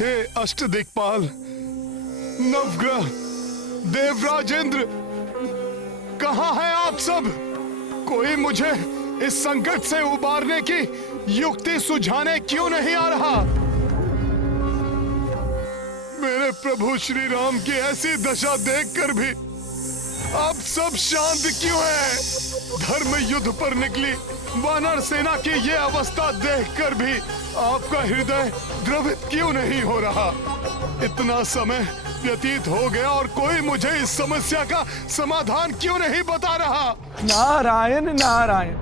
हे अष्टदिक्पाल, नवग्रह, देवराजेंद्र, कहाँ हैं आप सब? कोई मुझे इस संकट से उबारने की युक्ति सुझाने क्यों नहीं आ रहा? मेरे प्रभु श्री राम की ऐसी दशा देखकर भी आप सब शांत क्यों हैं? धर्म युद्ध पर निकली वानर सेना की ये अवस्था देखकर भी आपका हृदय द्रवित क्यों नहीं हो रहा? इतना समय व्यतीत हो गया और कोई मुझे इस समस्या का समाधान क्यों नहीं बता रहा? नारायण नारायण,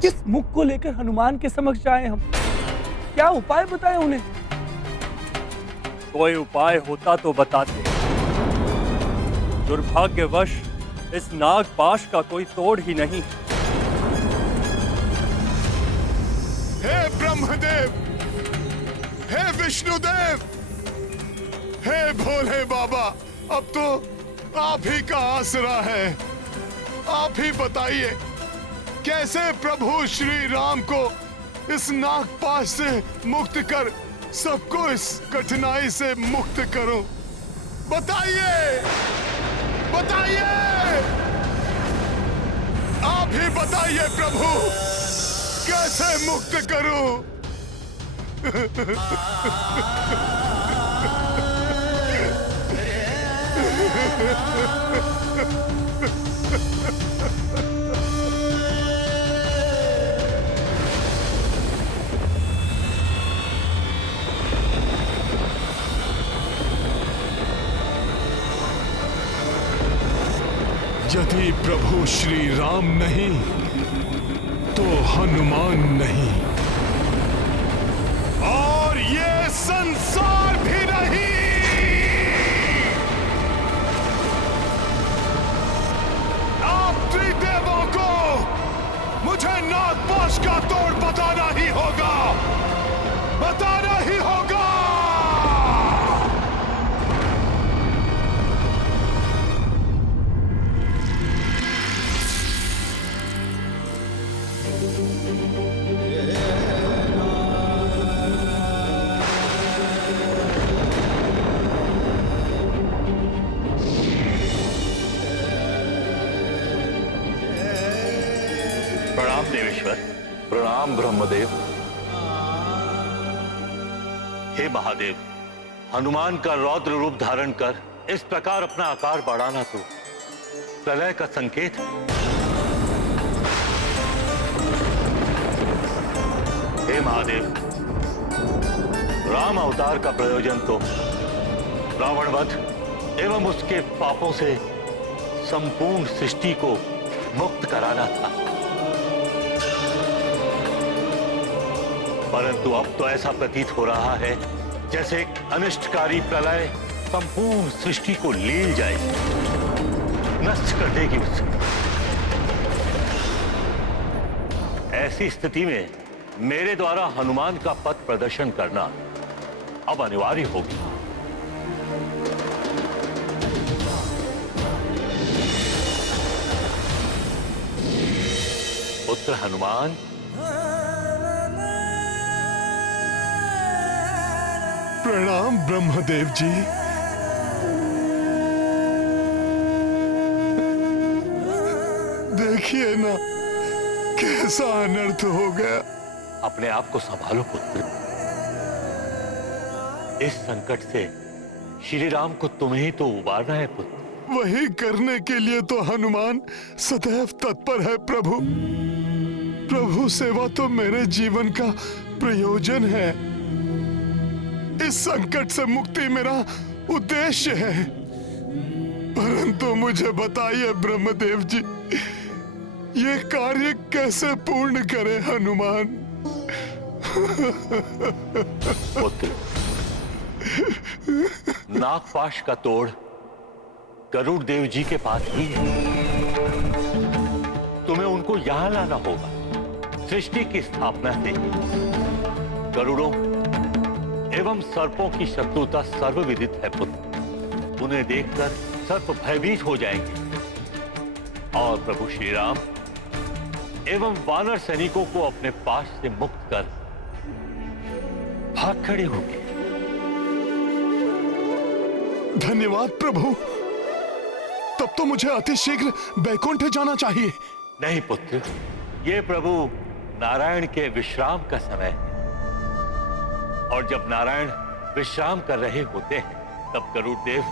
किस मुख को लेकर हनुमान के समक्ष आए हम? क्या उपाय बताएं उन्हें? कोई उपाय होता तो बताते। दुर्भाग्यवश इस नागपाश का कोई तोड़ ही नहीं। हे ब्रह्मदेव, हे विष्णुदेव, हे भोले बाबा, अब तो आप ही का आसरा है। आप ही बताइए कैसे प्रभु श्री राम को इस नागपाश से मुक्त कर सबको इस कठिनाई से मुक्त करूं। बताइए, बताइए, आप ही बताइए प्रभु, कैसे मुक्त करूं? यदि प्रभु श्री राम नहीं तो हनुमान नहीं, और ये संसार भी नहीं। आप त्रिदेवों को मुझे नागपाश का तोड़ बताना ही होगा, बताना ही होगा। प्रणाम देवेश्वर। प्रणाम ब्रह्मदेव। हे महादेव, हनुमान का रौद्र रूप धारण कर इस प्रकार अपना आकार बढ़ाना तो प्रलय का संकेत है। हे महादेव, राम अवतार का प्रयोजन तो रावण वध एवं उसके पापों से संपूर्ण सृष्टि को मुक्त कराना था, परंतु अब तो ऐसा प्रतीत हो रहा है जैसे एक अनिष्टकारी प्रलय संपूर्ण सृष्टि को लील जाएगी, नष्ट कर देगी उसे। ऐसी स्थिति में मेरे द्वारा हनुमान का पथ प्रदर्शन करना अब अनिवार्य होगी। पुत्र हनुमान, प्रणाम ब्रह्मदेव जी। देखिए ना कैसा अनर्थ हो गया। अपने आप को संभालो पुत्र। इस संकट से श्री राम को तुम्हें ही तो उबारना है पुत्र। वही करने के लिए तो हनुमान सदैव तत्पर है प्रभु। प्रभु सेवा तो मेरे जीवन का प्रयोजन है। इस संकट से मुक्ति मेरा उद्देश्य है। परंतु मुझे बताइए ब्रह्मदेव जी, ये कार्य कैसे पूर्ण करे हनुमान? पुत्र, नागपाश का तोड़ गरुड़ देव जी के पास ही है। तुम्हें उनको यहां लाना होगा। सृष्टि की स्थापना से गरुड़ों एवं सर्पों की शत्रुता सर्वविदित है पुत्र। उन्हें देखकर सर्प भयभीत हो जाएंगे और प्रभु श्री राम एवं वानर सैनिकों को अपने पास से मुक्त कर भाग खड़े होंगे। धन्यवाद प्रभु। तब तो मुझे अतिशीघ्र बैकुंठ जाना चाहिए। नहीं पुत्र, ये प्रभु नारायण के विश्राम का समय है, और जब नारायण विश्राम कर रहे होते हैं तब गरुड़ देव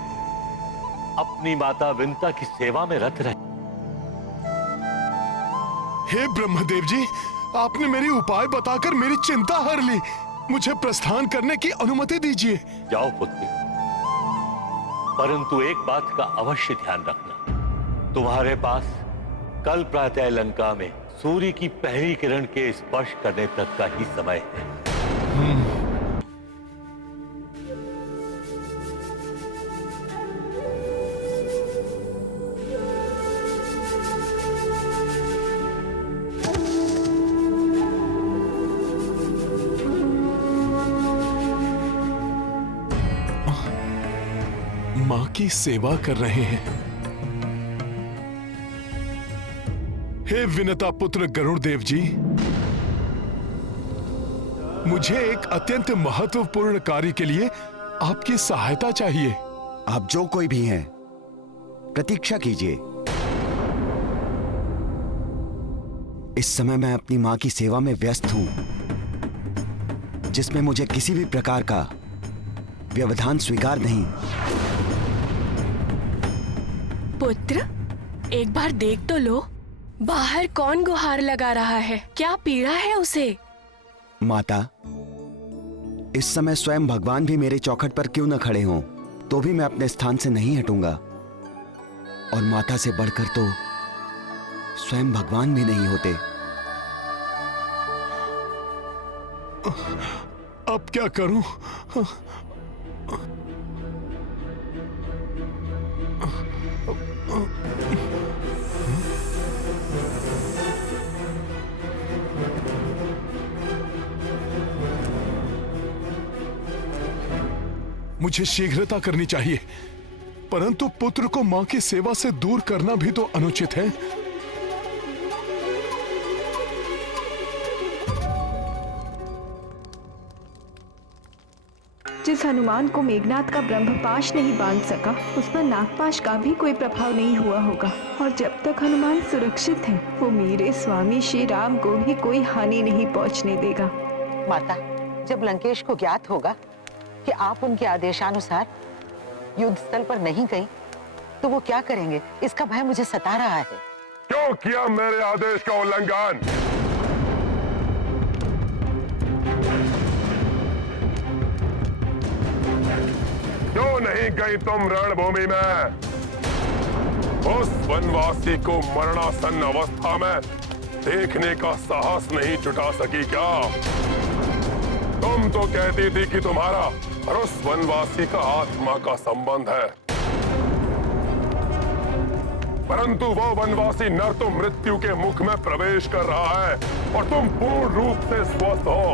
अपनी माता विंता की सेवा में रत रहे। हे ब्रह्मदेव जी, आपने मेरी उपाय बताकर मेरी चिंता हर ली। मुझे प्रस्थान करने की अनुमति दीजिए। जाओ पुत्र, परंतु एक बात का अवश्य ध्यान रखना, तुम्हारे पास कल प्रातः लंका में सूर्य की पहली किरण के स्पर्श करने तक का ही समय है। मां की सेवा कर रहे हैं। हे विनता पुत्र गरुड़ देव जी, मुझे एक अत्यंत महत्वपूर्ण कार्य के लिए आपकी सहायता चाहिए। आप जो कोई भी हैं, प्रतीक्षा कीजिए। इस समय मैं अपनी मां की सेवा में व्यस्त हूं, जिसमें मुझे किसी भी प्रकार का व्यवधान स्वीकार नहीं। पुत्र, एक बार देख तो लो, बाहर कौन गुहार लगा रहा है? क्या पीड़ा है उसे? माता, इस समय स्वयं भगवान भी मेरे चौखट पर क्यों न खड़े हों, तो भी मैं अपने स्थान से नहीं हटूंगा। और माता से बढ़कर तो स्वयं भगवान भी नहीं होते। अब क्या करूं? मुझे शीघ्रता करनी चाहिए, परंतु पुत्र को मां की सेवा से दूर करना भी तो अनुचित है। जिस हनुमान को मेघनाथ का ब्रह्मपाश नहीं बांध सका, उस पर नागपाश का भी कोई प्रभाव नहीं हुआ होगा। और जब तक हनुमान सुरक्षित है, वो मेरे स्वामी श्री राम को भी कोई हानि नहीं पहुंचने देगा। माता, जब लंकेश को ज्ञात होगा कि आप उनके आदेशानुसार युद्ध स्थल पर नहीं गई, तो वो क्या करेंगे, इसका भय मुझे सता रहा है। क्यों किया मेरे आदेश का उल्लंघन? क्यों नहीं गई तुम रणभूमि में? उस वनवासी को मरणासन्न अवस्था में देखने का साहस नहीं जुटा सकी क्या? तुम तो कहती थी कि तुम्हारा और उस वनवासी का आत्मा का संबंध है, परंतु वो वनवासी नर तो मृत्यु के मुख में प्रवेश कर रहा है और तुम पूर्ण रूप से स्वस्थ हो।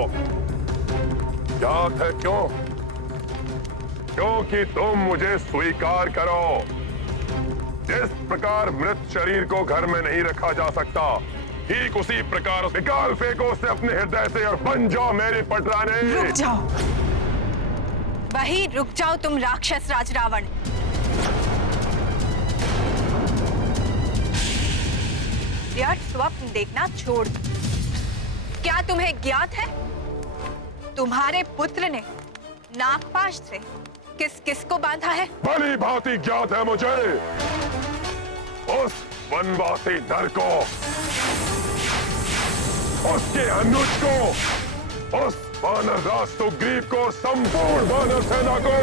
याद है क्यों? क्योंकि तुम मुझे स्वीकार करो। जिस प्रकार मृत शरीर को घर में नहीं रखा जा सकता, ठीक उसी प्रकार निकाल फेंको उसे अपने हृदय से और बन जाओ मेरी पटरानी। रुक जाओ, वही रुक जाओ तुम राक्षस राज रावण। व्यर्थ स्वप्न देखना छोड़ दो। क्या तुम्हें ज्ञात है, तुम्हारे पुत्र ने नागपाश से किस किस को बांधा है? भली भांति ज्ञात है मुझे। उस वनवासी नर को, उसके अनुज को, उस वानर राज सुग्रीव को, संपूर्ण वानर सेना को।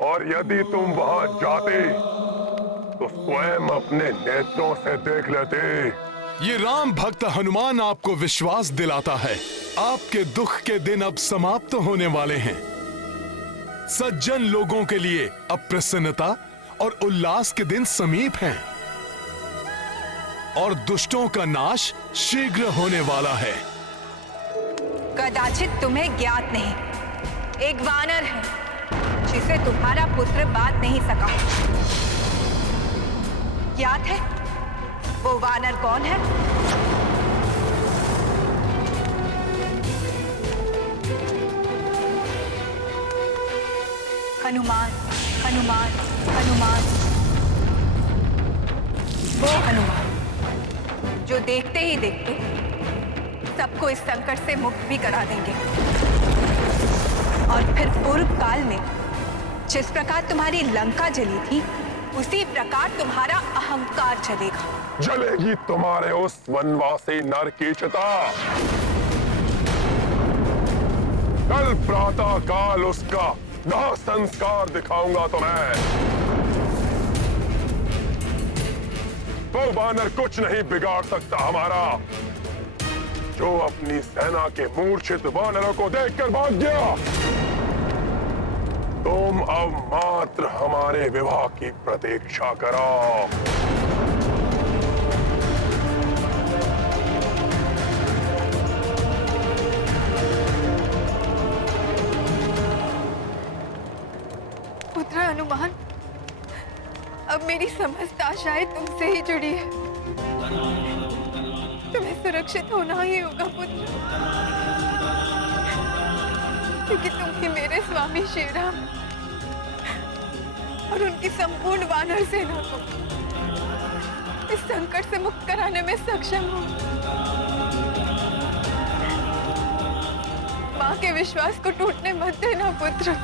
और यदि तुम वहां जाते तो स्वयं अपने नेत्रों से देख लेते। ये राम भक्त हनुमान आपको विश्वास दिलाता है, आपके दुख के दिन अब समाप्त होने वाले हैं। सज्जन लोगों के लिए अब प्रसन्नता और उल्लास के दिन समीप हैं और दुष्टों का नाश शीघ्र होने वाला है। कदाचित तुम्हें ज्ञात नहीं, एक वानर है जिसे तुम्हारा पुत्र बांध नहीं सका। ज्ञात है वो वानर कौन है? हनुमान, हनुमान, हनुमान। वो हनुमान जो देखते ही देखते सबको इस संकट से मुक्त भी करा देंगे। और फिर पूर्व काल में जिस प्रकार तुम्हारी लंका जली थी, उसी प्रकार तुम्हारा अहंकार जलेगा। जलेगी तुम्हारे उस वनवासी नर की चिता। कल प्रातः काल उसका दाह संस्कार दिखाऊंगा तुम्हें। वो वानर कुछ नहीं बिगाड़ सकता हमारा, जो अपनी सेना के मूर्छित वानरों को देखकर भाग गया। तुम अब मात्र हमारे विवाह की प्रतीक्षा करो। पुत्र हनुमान, अब मेरी समस्त आशाएं तुमसे ही जुड़ी है। तुम्हें सुरक्षित होना ही होगा पुत्र, क्योंकि तुम ही मेरे स्वामी श्री राम और उनकी संपूर्ण वानर सेना को इस संकट से मुक्त कराने में सक्षम हो। माँ के विश्वास को टूटने मत देना पुत्र।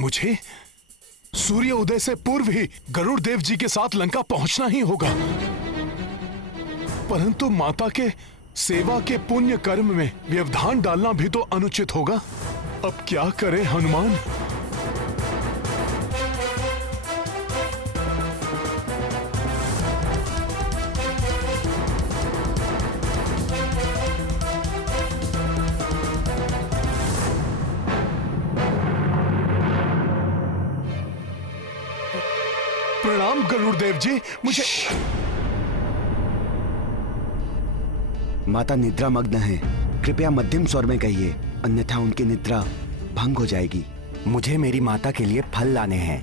मुझे सूर्य उदय से पूर्व ही गरुड़ देव जी के साथ लंका पहुंचना ही होगा, परंतु माता के सेवा के पुण्य कर्म में व्यवधान डालना भी तो अनुचित होगा। अब क्या करें हनुमान? प्रणाम गरुड़ देव जी, मुझे माता निद्रा मग्न है, कृपया मध्यम स्वर में कहिए, अन्यथा उनकी निद्रा भंग हो जाएगी। मुझे मेरी माता के लिए फल लाने हैं,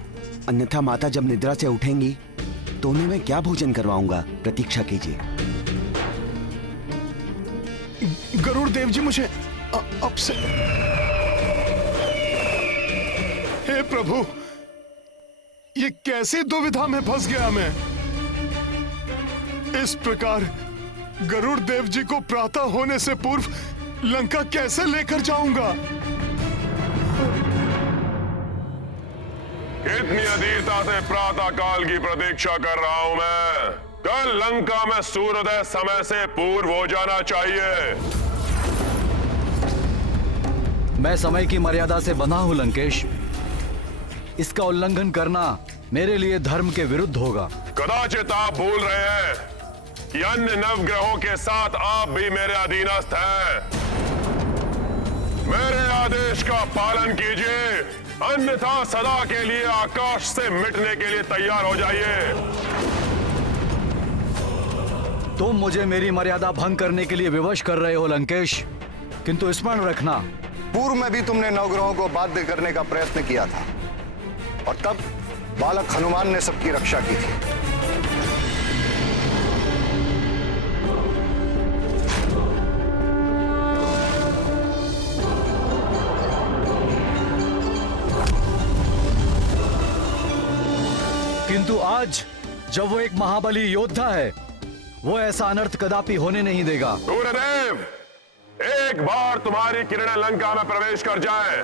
अन्यथा माता जब निद्रा से उठेंगी तो उन्हें मैं क्या भोजन करवाऊंगा? प्रतीक्षा कीजिए। गरुड़ देव जी, मुझे अब से हे प्रभु, ये कैसी दुविधा में फंस गया मैं। इस प्रकार गरुड़ देव जी को प्रातः होने से पूर्व लंका कैसे लेकर जाऊंगा? कितनी अधीरता से प्रातः काल की प्रतीक्षा कर रहा हूं मैं। कल लंका में सूर्योदय समय से पूर्व हो जाना चाहिए। मैं समय की मर्यादा से बंधा हूं लंकेश। इसका उल्लंघन करना मेरे लिए धर्म के विरुद्ध होगा। कदाचित आप भूल रहे हैं कि अन्य नवग्रहों के साथ आप भी मेरे अधीनस्थ हैं। मेरे आदेश का पालन कीजिए, अन्यथा सदा के लिए आकाश से मिटने के लिए तैयार हो जाइए। तुम मुझे मेरी मर्यादा भंग करने के लिए विवश कर रहे हो लंकेश, किंतु स्मरण रखना, पूर्व में भी तुमने नवग्रहों को बाध्य करने का प्रयत्न किया था और तब बालक हनुमान ने सबकी रक्षा की थी। किंतु आज जब वो एक महाबली योद्धा है, वो ऐसा अनर्थ कदापि होने नहीं देगा। सूर्यदेव, एक बार तुम्हारी किरणें लंका में प्रवेश कर जाए,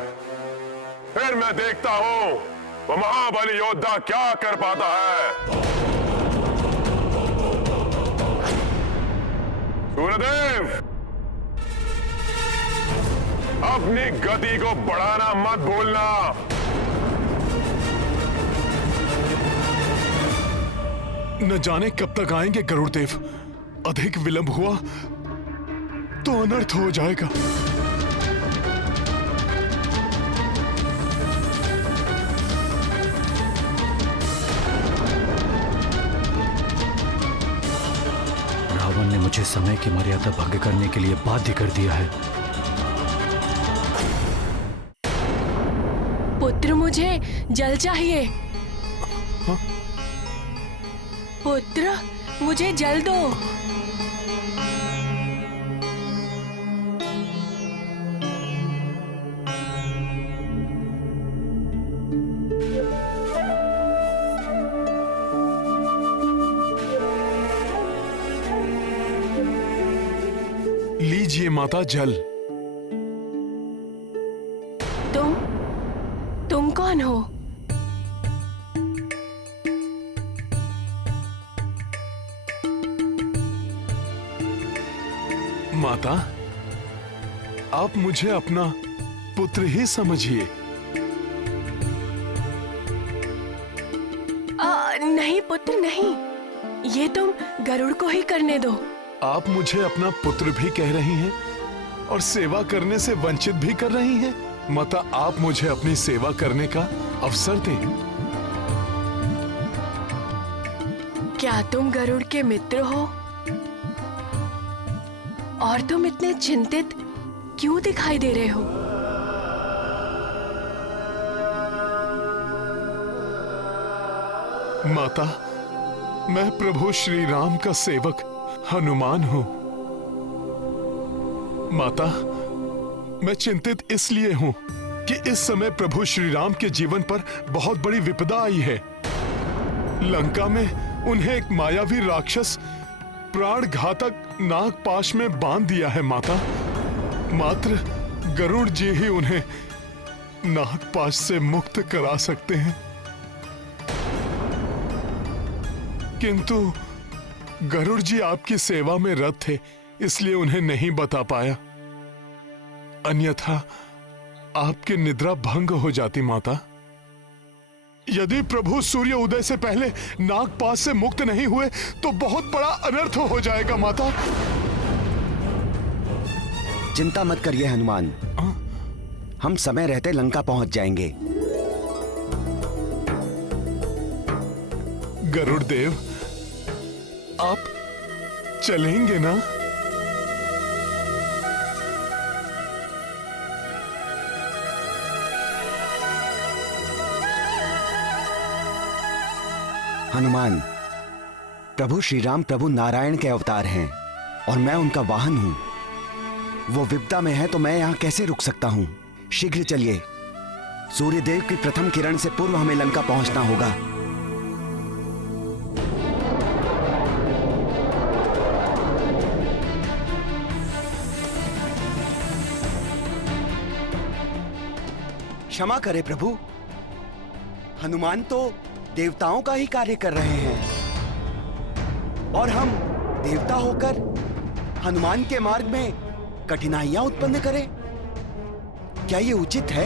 फिर मैं देखता हूं वो महाबली योद्धा क्या कर पाता है। सूर्यदेव, अपनी गति को बढ़ाना मत भूलना। न जाने कब तक आएंगे गरुड़ देव। अधिक विलंब हुआ तो अनर्थ हो जाएगा। रावण ने मुझे समय की मर्यादा भंग करने के लिए बाध्य कर दिया है। पुत्र, मुझे जल चाहिए। पुत्र, मुझे जल दो। लीजिए माता जल। तुम कौन हो? माता, आप मुझे अपना पुत्र ही समझिए। नहीं पुत्र नहीं, ये तुम गरुड़ को ही करने दो। आप मुझे अपना पुत्र भी कह रही हैं और सेवा करने से वंचित भी कर रही हैं। माता, आप मुझे अपनी सेवा करने का अवसर दें। क्या तुम गरुड़ के मित्र हो? और तुम इतने चिंतित क्यों दिखाई दे रहे हो? माता, मैं प्रभु श्री राम का सेवक हनुमान हूं। माता, मैं चिंतित इसलिए हूं कि इस समय प्रभु श्री राम के जीवन पर बहुत बड़ी विपदा आई है। लंका में उन्हें एक मायावी राक्षस प्राण घातक नागपाश में बांध दिया है। माता, मात्र गरुड़ जी ही उन्हें नागपाश से मुक्त करा सकते हैं, किंतु गरुड़ जी आपकी सेवा में रत थे, इसलिए उन्हें नहीं बता पाया। अन्यथा आपकी निद्रा भंग हो जाती। माता, यदि प्रभु सूर्य उदय से पहले नागपाश से मुक्त नहीं हुए तो बहुत बड़ा अनर्थ हो जाएगा। माता, चिंता मत करिए हनुमान, हम समय रहते लंका पहुंच जाएंगे। गरुड़ देव, आप चलेंगे ना? हनुमान, प्रभु श्री राम प्रभु नारायण के अवतार हैं और मैं उनका वाहन हूं। वो विपदा में है तो मैं यहां कैसे रुक सकता हूं? शीघ्र चलिए, सूर्यदेव की प्रथम किरण से पूर्व हमें लंका पहुंचना होगा। क्षमा करें प्रभु, हनुमान तो देवताओं का ही कार्य कर रहे हैं और हम देवता होकर हनुमान के मार्ग में कठिनाइयां उत्पन्न करें? क्या ये उचित है?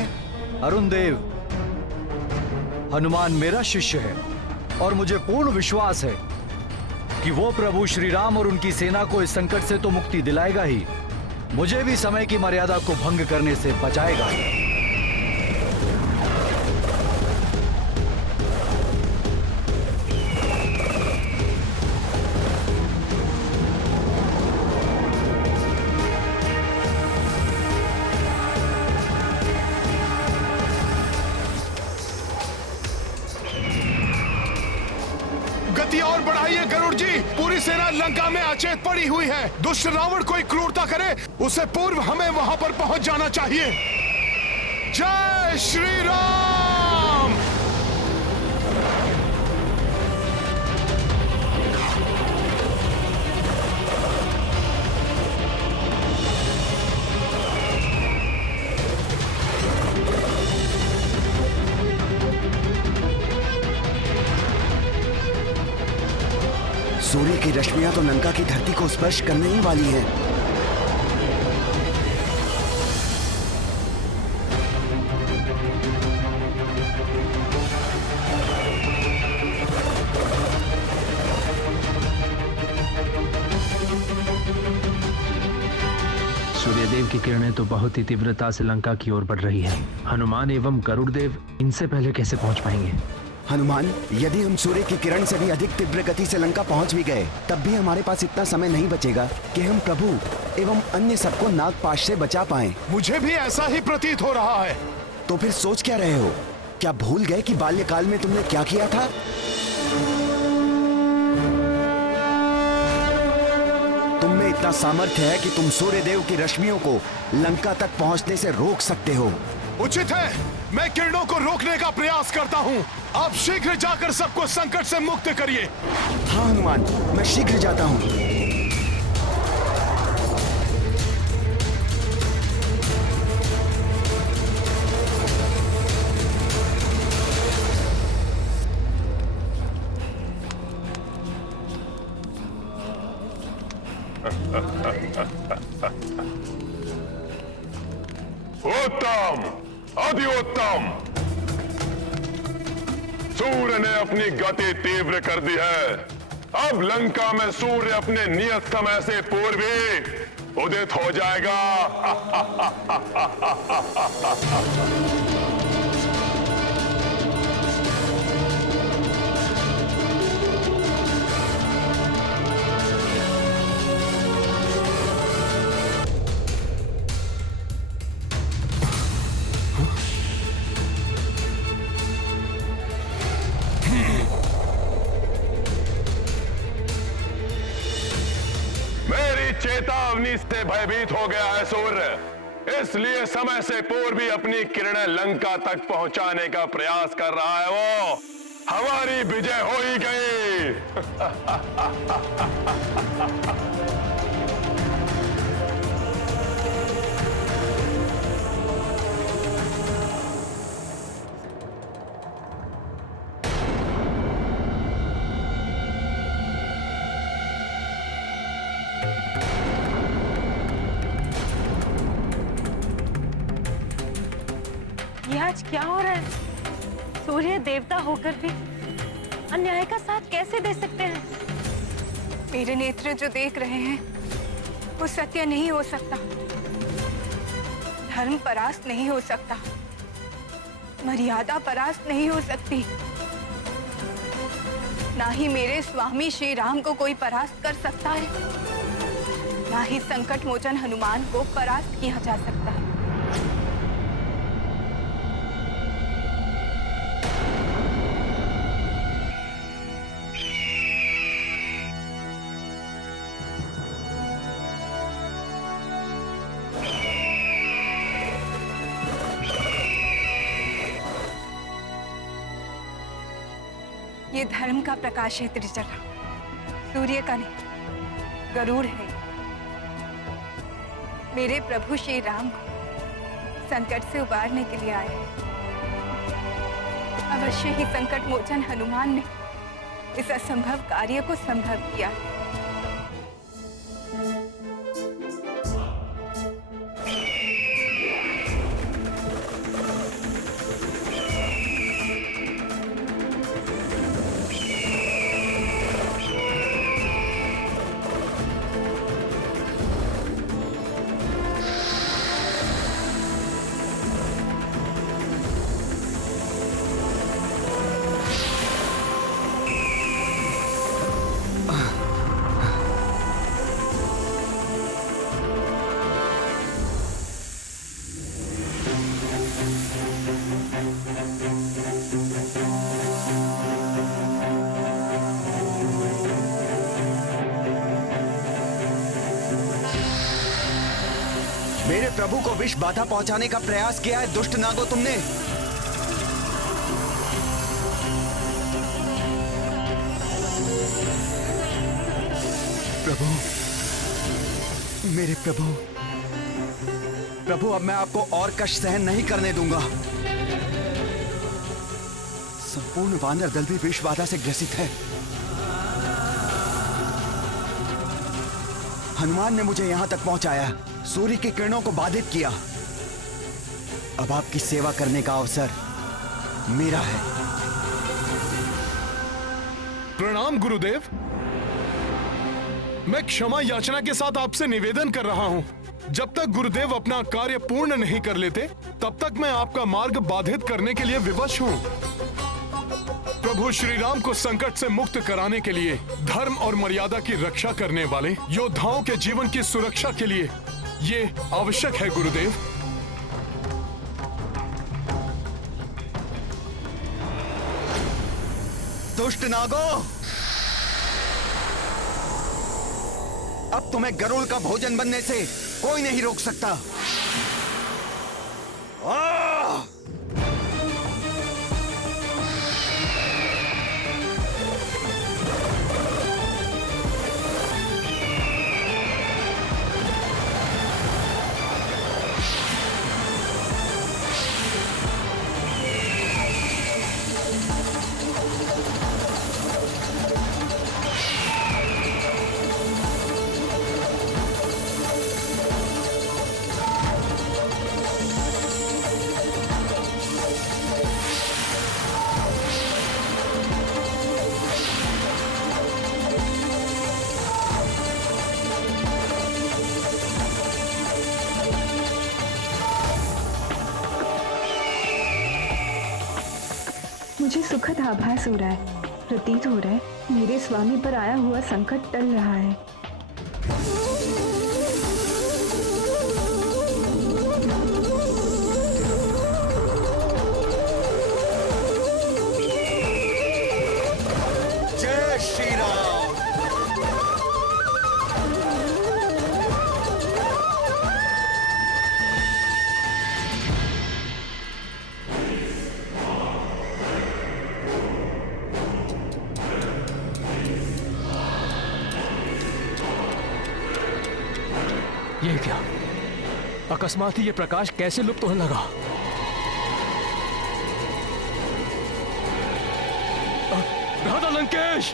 अरुण देव, हनुमान मेरा शिष्य है और मुझे पूर्ण विश्वास है कि वो प्रभु श्री राम और उनकी सेना को इस संकट से तो मुक्ति दिलाएगा ही, मुझे भी समय की मर्यादा को भंग करने से बचाएगा। गति और बढ़ाइए गरुड़ जी, पूरी सेना लंका में अचेत पड़ी हुई है। दुष्ट रावण कोई क्रूरता करे उससे पूर्व हमें वहां पर पहुंच जाना चाहिए। जय श्री राम। सूर्य की रश्मियां तो लंका की धरती को स्पर्श करने ही वाली हैं। सूर्यदेव की किरणें तो बहुत ही तीव्रता से लंका की ओर बढ़ रही है। हनुमान एवं गरुड़ देव इनसे पहले कैसे पहुंच पाएंगे? हनुमान, यदि हम सूर्य की किरण से भी अधिक तीव्र गति से लंका पहुंच भी गए तब भी हमारे पास इतना समय नहीं बचेगा कि हम प्रभु एवं अन्य सबको नागपाश से बचा पाएं। मुझे भी ऐसा ही प्रतीत हो रहा है। तो फिर सोच क्या रहे हो? क्या भूल गए कि बाल्यकाल में तुमने क्या किया था? इतना सामर्थ्य है कि तुम सूर्यदेव की रश्मियों को लंका तक पहुंचने से रोक सकते हो। उचित है, मैं किरणों को रोकने का प्रयास करता हूँ। आप शीघ्र जाकर सबको संकट से मुक्त करिए। हाँ हनुमान, मैं शीघ्र जाता हूँ। उत्तम, अति उत्तम। सूर्य ने अपनी गति तीव्र कर दी है। अब लंका में सूर्य अपने नियत समय से पूर्व ही उदित हो जाएगा। चेतावनी से भयभीत हो गया है सूर्य, इसलिए समय से पूर्व भी अपनी किरणें लंका तक पहुंचाने का प्रयास कर रहा है। वो हमारी विजय हो ही गई। आज क्या हो रहा है? सूर्य देवता होकर भी अन्याय का साथ कैसे दे सकते हैं? मेरे नेत्र जो देख रहे हैं वो सत्य नहीं हो सकता, धर्म परास्त नहीं हो सकता, मर्यादा परास्त नहीं हो सकती। ना ही मेरे स्वामी श्री राम को कोई परास्त कर सकता है, ना ही संकट मोचन हनुमान को परास्त किया जा सकता है। ये धर्म का प्रकाश है त्रिजटा, सूर्य का नहीं, गरुड़ है। मेरे प्रभु श्री राम को संकट से उबारने के लिए आए। अवश्य ही संकट मोचन हनुमान ने इस असंभव कार्य को संभव किया। मेरे प्रभु को विष बाधा पहुंचाने का प्रयास किया है दुष्ट नागो तुमने। प्रभु, मेरे प्रभु, प्रभु अब मैं आपको और कष्ट सहन नहीं करने दूंगा। संपूर्ण वानर दल भी विष बाधा से ग्रसित है। हनुमान ने मुझे यहां तक पहुंचाया, सूर्य की किरणों को बाधित किया। अब आपकी सेवा करने का अवसर मेरा है। प्रणाम गुरुदेव। मैं क्षमा याचना के साथ आपसे निवेदन कर रहा हूं। जब तक गुरुदेव अपना कार्य पूर्ण नहीं कर लेते, तब तक मैं आपका मार्ग बाधित करने के लिए विवश हूं। प्रभु श्री राम को संकट से मुक्त कराने के लिए, धर्म और मर्यादा की रक्षा करने वाले योद्धाओं के जीवन की सुरक्षा के लिए ये आवश्यक है गुरुदेव। दुष्ट नागो, अब तुम्हें गरुड़ का भोजन बनने से कोई नहीं रोक सकता। मुझे सुखद आभास हो रहा है, प्रतीत हो रहा है मेरे स्वामी पर आया हुआ संकट टल रहा है। जय श्री राम। ये क्या? अकस्मात ही ये प्रकाश कैसे लुप्त होने लगा? भ्राता लंकेश!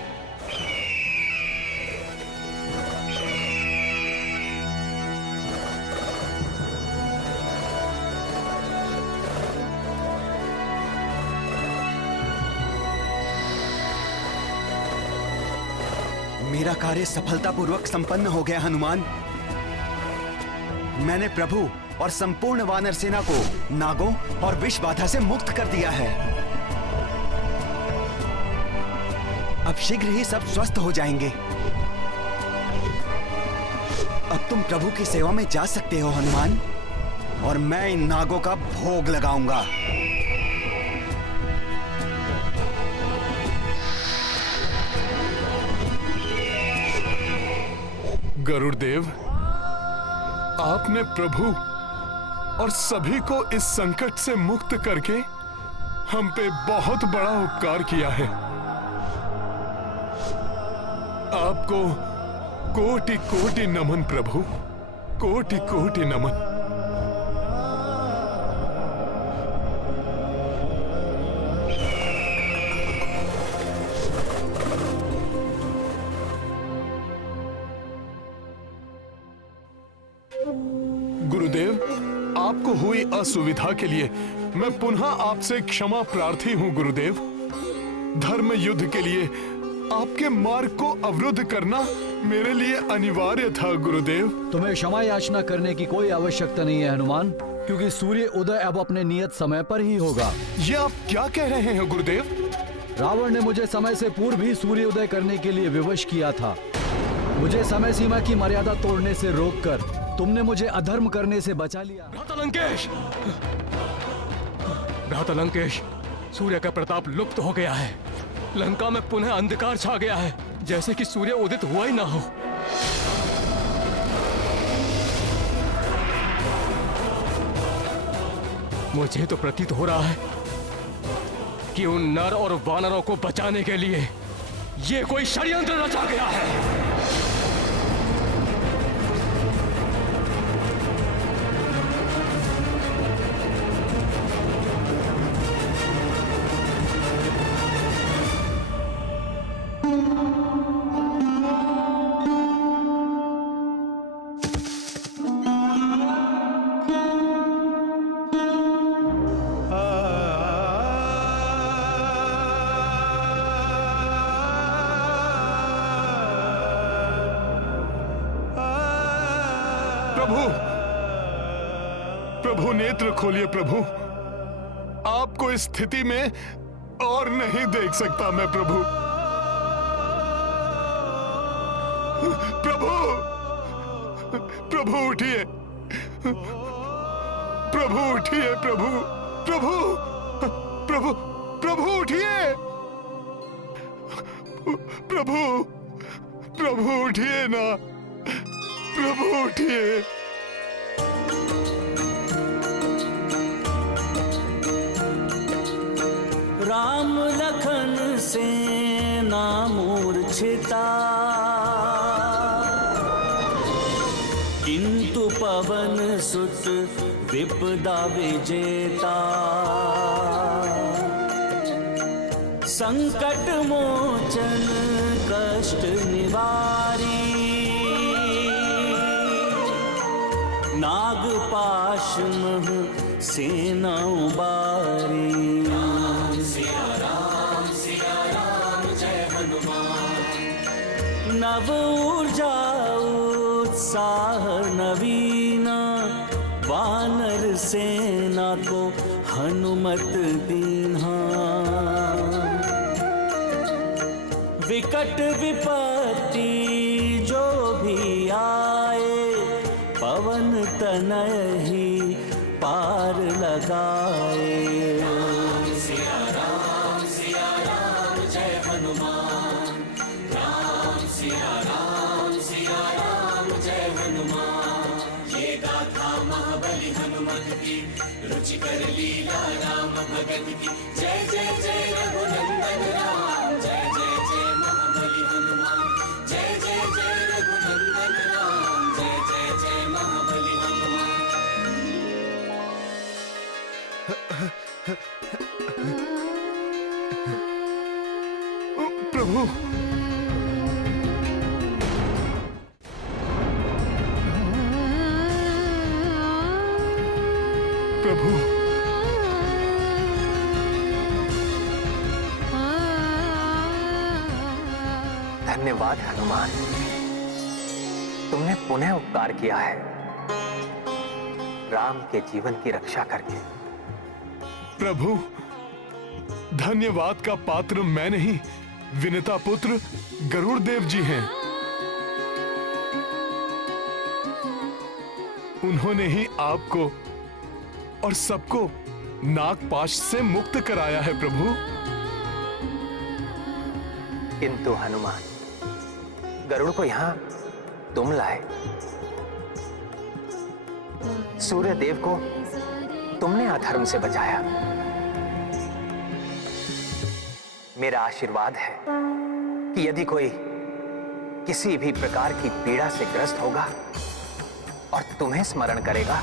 मेरा कार्य सफलतापूर्वक संपन्न हो गया हनुमान। मैंने प्रभु और संपूर्ण वानर सेना को नागों और विष बाधा से मुक्त कर दिया है। अब शीघ्र ही सब स्वस्थ हो जाएंगे। अब तुम प्रभु की सेवा में जा सकते हो हनुमान, और मैं इन नागों का भोग लगाऊंगा। गरुड़देव, आपने प्रभु और सभी को इस संकट से मुक्त करके हम पे बहुत बड़ा उपकार किया है। आपको कोटि कोटि नमन प्रभु, कोटि कोटि नमन। गुरुदेव, आपको हुई असुविधा के लिए मैं पुनः आपसे क्षमा प्रार्थी हूँ गुरुदेव। धर्म युद्ध के लिए आपके मार्ग को अवरुद्ध करना मेरे लिए अनिवार्य था गुरुदेव। तुम्हें क्षमा याचना करने की कोई आवश्यकता नहीं है हनुमान, क्योंकि सूर्य उदय अब अपने नियत समय पर ही होगा। ये आप क्या कह रहे हैं गुरुदेव? रावण ने मुझे समय से पूर्व ही सूर्य उदय करने के लिए विवश किया था। मुझे समय सीमा की मर्यादा तोड़ने से रोककर तुमने मुझे अधर्म करने से बचा लिया। भ्राता लंकेश! भ्राता लंकेश, सूर्य का प्रताप लुप्त हो गया है। लंका में पुनः अंधकार छा गया है, जैसे कि सूर्य उदित हुआ ही ना हो। मुझे तो प्रतीत हो रहा है कि उन नर और वानरों को बचाने के लिए ये कोई षड्यंत्र रचा गया है। प्रभु नेत्र खोलिए प्रभु, आपको इस स्थिति में और नहीं देख सकता मैं प्रभु। प्रभु, प्रभु उठिए, प्रभु उठिए, प्रभु, प्रभु, प्रभु, प्रभु उठिए, प्रभु, प्रभु उठिए ना। उठिए। राम लखन सेना मूर्छिता, किंतु पवन सुत विपदा विजेता। संकट मोचन कष्ट निवारी, नागपाश मह सेना उबारी। जय हनुमान। नव ऊर्जा उत्साह नवीना, वानर सेना को हनुमत दीन्हा। विकट विपत्ति जो भी आए, पवन तनय ही पार लगाए। सिया राम जय हनुमान। राम सिया राम जय हनुमान। ये गाथा महाबली हनुमत की, रुचिकर लीला राम भगत की। जय जय जय रघुनंदन राम, जय जय जय महाबली हनुमान। जय जय जय रघुनंदन राम, जय जय जय महाबली हनुमान। प्रभु, प्रभु, धन्यवाद हनुमान, तुमने पुनः उपकार किया है, राम के जीवन की रक्षा करके। प्रभु, धन्यवाद का पात्र मैं नहीं, विनीता पुत्र गरुड़ देव जी हैं। उन्होंने ही आपको और सबको नागपाश से मुक्त कराया है प्रभु। किंतु हनुमान, गरुड़ को यहां तुम लाए, सूर्य देव को तुमने अधर्म से बचाया। मेरा आशीर्वाद है कि यदि कोई किसी भी प्रकार की पीड़ा से ग्रस्त होगा और तुम्हें स्मरण करेगा,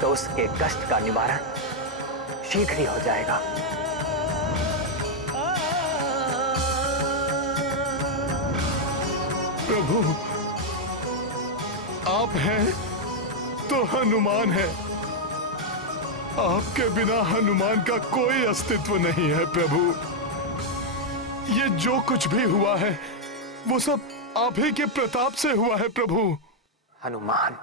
तो उसके कष्ट का निवारण शीघ्र ही हो जाएगा। प्रभु, आप हैं तो हनुमान है। आपके बिना हनुमान का कोई अस्तित्व नहीं है प्रभु। ये जो कुछ भी हुआ है वो सब आप ही के प्रताप से हुआ है प्रभु। हनुमान,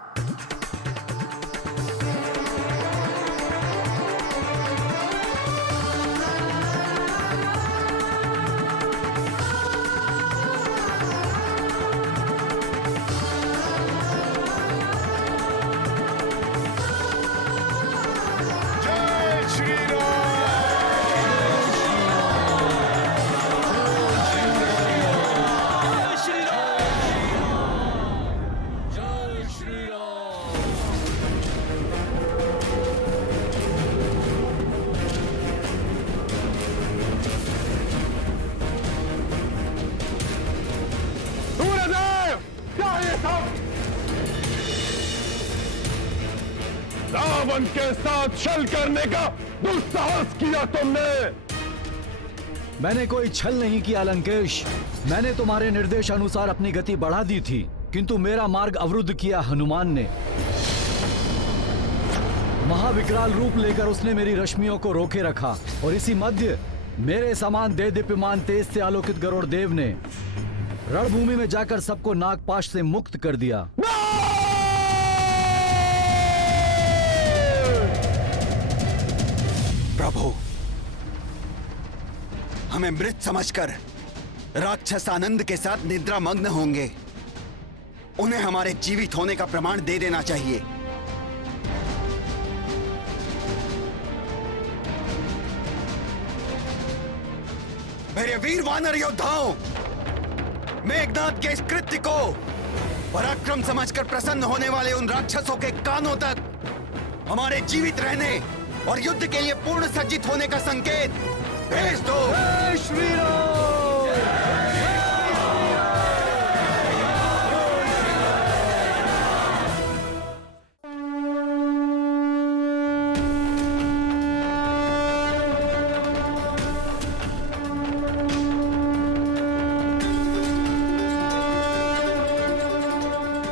रावण के साथ छल करने का दुस्साहस किया तुमने। मैंने कोई छल नहीं किया लंकेश। मैंने तुम्हारे निर्देश अनुसार अपनी गति बढ़ा दी थी, किंतु मेरा मार्ग अवरुद्ध किया हनुमान ने। महाविकराल रूप लेकर उसने मेरी रश्मियों को रोके रखा, और इसी मध्य मेरे समान देदीप्यमान तेज से आलोकित गरुड़ देव ने रणभूमि में जाकर सबको नागपाश से मुक्त कर दिया। प्रभु, हमें मृत समझकर राक्षस आनंद के साथ निद्रा मग्न होंगे। उन्हें हमारे जीवित होने का प्रमाण दे देना चाहिए। मेरे वीर वानर योद्धाओं, मेघनाद के इस कृत्य को पराक्रम समझकर प्रसन्न होने वाले उन राक्षसों के कानों तक हमारे जीवित रहने और युद्ध के लिए पूर्ण सज्जित होने का संकेत भेज दो। जय श्री राम।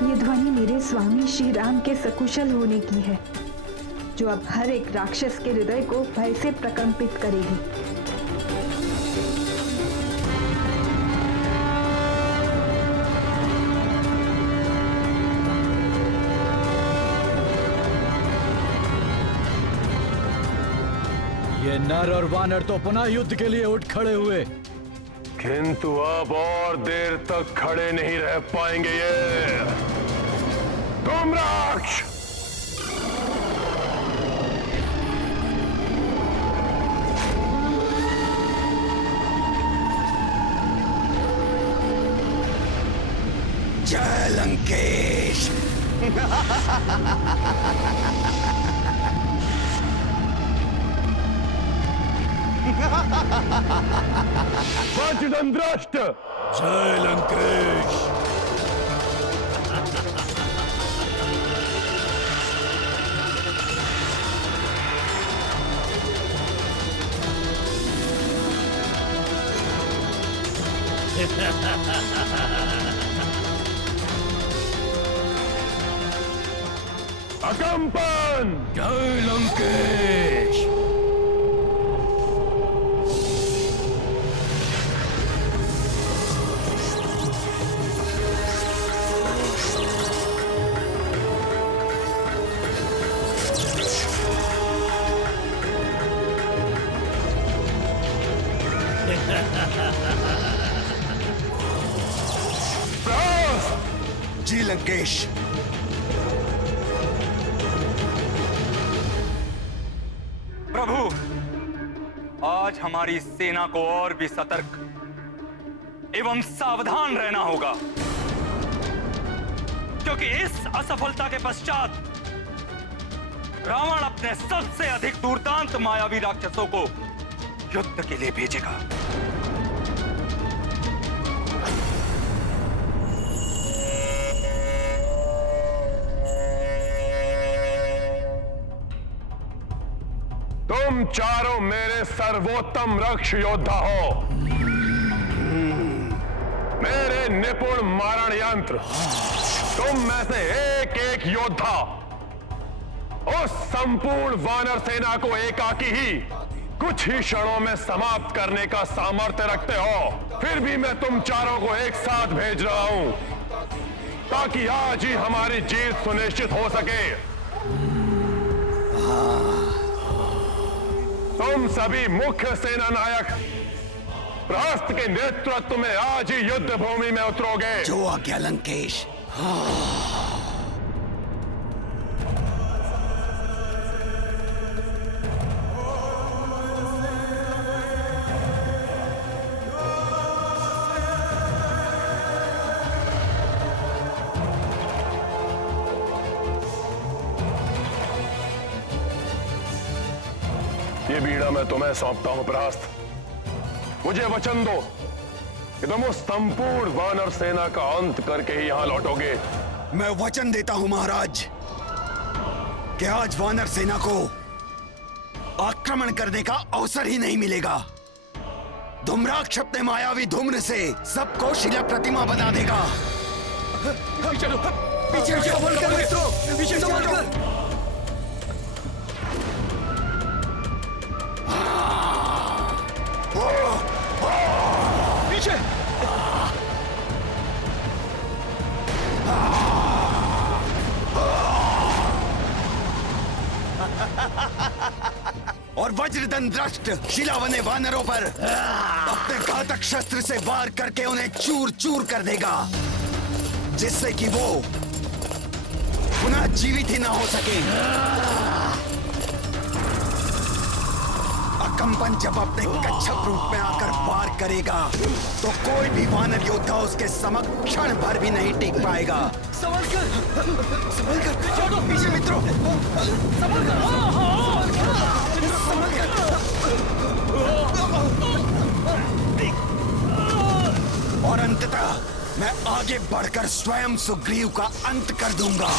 ये ध्वनि मेरे स्वामी श्री राम के सकुशल होने की है, जो अब हर एक राक्षस के हृदय को भय से प्रकंपित करेगी। ये नर और वानर तो पुनः युद्ध के लिए उठ खड़े हुए, किंतु अब और देर तक खड़े नहीं रह पाएंगे ये धूम्राक्ष। जय लंकेश। वज्रदंष्ट्र। जय लंकेश। अकंपन। जय लंकेश। जी लंकेश। प्रभु, आज हमारी सेना को और भी सतर्क एवं सावधान रहना होगा, क्योंकि इस असफलता के पश्चात रावण अपने सबसे अधिक दुर्दांत मायावी राक्षसों को युद्ध के लिए भेजेगा। तुम चारों मेरे सर्वोत्तम रक्ष योद्धा हो, मेरे निपुण मारण यंत्र। तुम में से एक एक योद्धा उस संपूर्ण वानर सेना को एकाकी ही कुछ ही क्षणों में समाप्त करने का सामर्थ्य रखते हो। फिर भी मैं तुम चारों को एक साथ भेज रहा हूं, ताकि आज ही हमारी जीत सुनिश्चित हो सके। तुम सभी मुख्य सेना नायक प्रहस्त के नेतृत्व में आज ही युद्ध भूमि में उतरोगे। जो आज्ञा लंकेश। ये बीड़ा मैं तुम्हें सौंपता हूं प्रहस्त। मुझे वचन दो कि तुम उस संपूर्ण वानर सेना का अंत करके ही यहां लौटोगे। मैं वचन देता हूं महाराज कि आज वानर सेना को आक्रमण करने का अवसर ही नहीं मिलेगा। धूम्राक्ष अपने मायावी धूम्र से सबको शिला प्रतिमा बना देगा। चलो पीछे संभल कर मित्रों, पीछे संभल कर। पीछे। और वज्रदंष्ट्र शिलावने वानरों पर अपने घातक शस्त्र से वार करके उन्हें चूर चूर कर देगा, जिससे कि वो पुनः जीवित ही ना हो सके। कंपन जब अपने कच्छप रूप में आकर वार करेगा तो कोई भी वानर योद्धा उसके समक्ष क्षण भर भी नहीं टिक पाएगा। संभल कर छोड़ो पीछे मित्रों, संभल और अंततः मैं आगे बढ़कर स्वयं सुग्रीव का अंत कर दूंगा।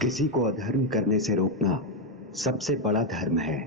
किसी को अधर्म करने से रोकना सबसे बड़ा धर्म है।